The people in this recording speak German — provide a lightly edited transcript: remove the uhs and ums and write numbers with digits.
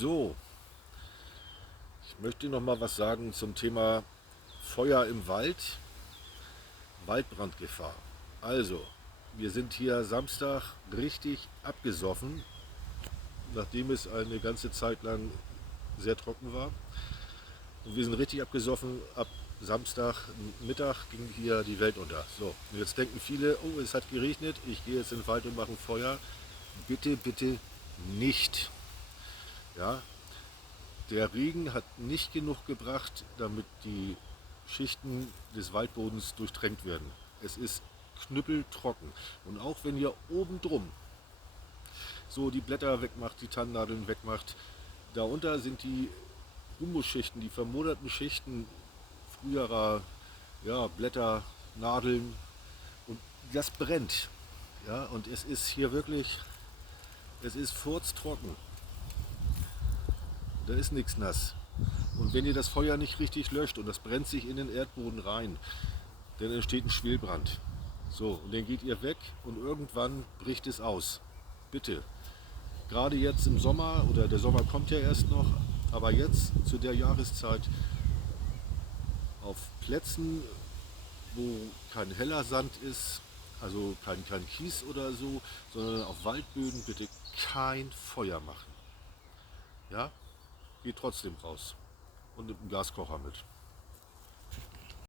So, ich möchte noch mal was sagen zum Thema Feuer im Wald, Waldbrandgefahr. Also, wir sind hier Samstag richtig abgesoffen, nachdem es eine ganze Zeit lang sehr trocken war. Und wir sind richtig abgesoffen. Ab Samstag Mittag ging hier die Welt unter. So, und jetzt denken viele, oh, es hat geregnet, ich gehe jetzt in den Wald und mache ein Feuer. Bitte, bitte nicht. Ja, der Regen hat nicht genug gebracht, damit die Schichten des Waldbodens durchtränkt werden. Es ist knüppeltrocken. Und auch wenn ihr oben drum so die Blätter wegmacht, die Tannennadeln wegmacht, darunter sind die Humusschichten, die vermoderten Schichten früherer, ja, Blätter, Nadeln, und das brennt. Ja, und es ist hier wirklich, es ist furztrocken. Da ist nichts nass. Und wenn ihr das Feuer nicht richtig löscht und das brennt sich in den Erdboden rein, dann entsteht ein Schwelbrand. So, und dann geht ihr weg und irgendwann bricht es aus. Bitte. Gerade jetzt im Sommer, oder der Sommer kommt ja erst noch, aber jetzt zu der Jahreszeit auf Plätzen, wo kein heller Sand ist, also kein Kies oder so, sondern auf Waldböden bitte kein Feuer machen. Ja? Geht trotzdem raus. Und nimmt einen Gaskocher mit.